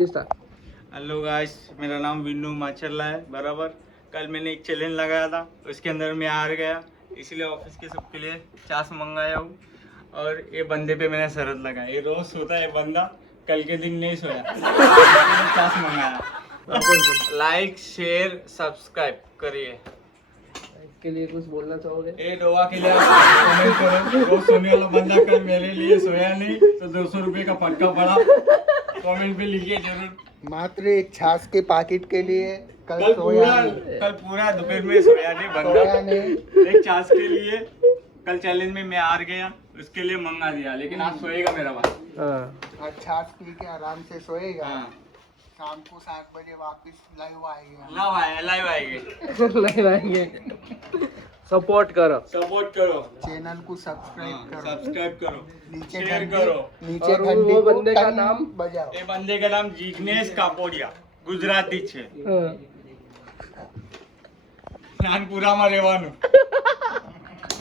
Hello guys, मेरा नाम विन्नू माचरला है। बराबर कल मैंने एक चैलेंज लगाया था, उसके अंदर मैं हार गया, इसलिए ऑफिस के सबके लिए चास मंगाया हूँ। और ये बंदे पे मैंने शरत लगाई, ये रोज सोता है बंदा, कल के दिन नहीं सोया। चास मंगाया। लाइक शेयर सब्सक्राइब करिए। इसके लिए कुछ बोलना चाहोगे? ये दोवा के लिए कमेंट करो। रोज सोने वाला बंदा कल मेरे लिए सोया नहीं, तो 200 रुपये का फटका पड़ा। कमेंट पे लिखिए जरूर। मात्र एक छाछ के पैकेट के लिए कल कल पूरा दोपहर में सोया नहीं बंदा। एक छाछ के लिए कल चैलेंज में मैं हार गया, उसके लिए मंगा दिया, लेकिन आज सोएगा मेरा भाई। आज छाछ पी के आराम से सोएगा। हाँ। शाम को 7 बजे वापस लाइव आएगा। लाइव आएंगे। लाएंगे। सपोर्ट करो। चैनल को सब्सक्राइब करो। सब्सक्राइब करो, नीचे शेयर घंटी करो। नीचे और घंटी वो को बंदे का टन नाम बजाओ। ये बंदे का नाम जिग्नेश कापोडिया, ગુજરાતી છે, નાનપુરામાં રહેવાનું।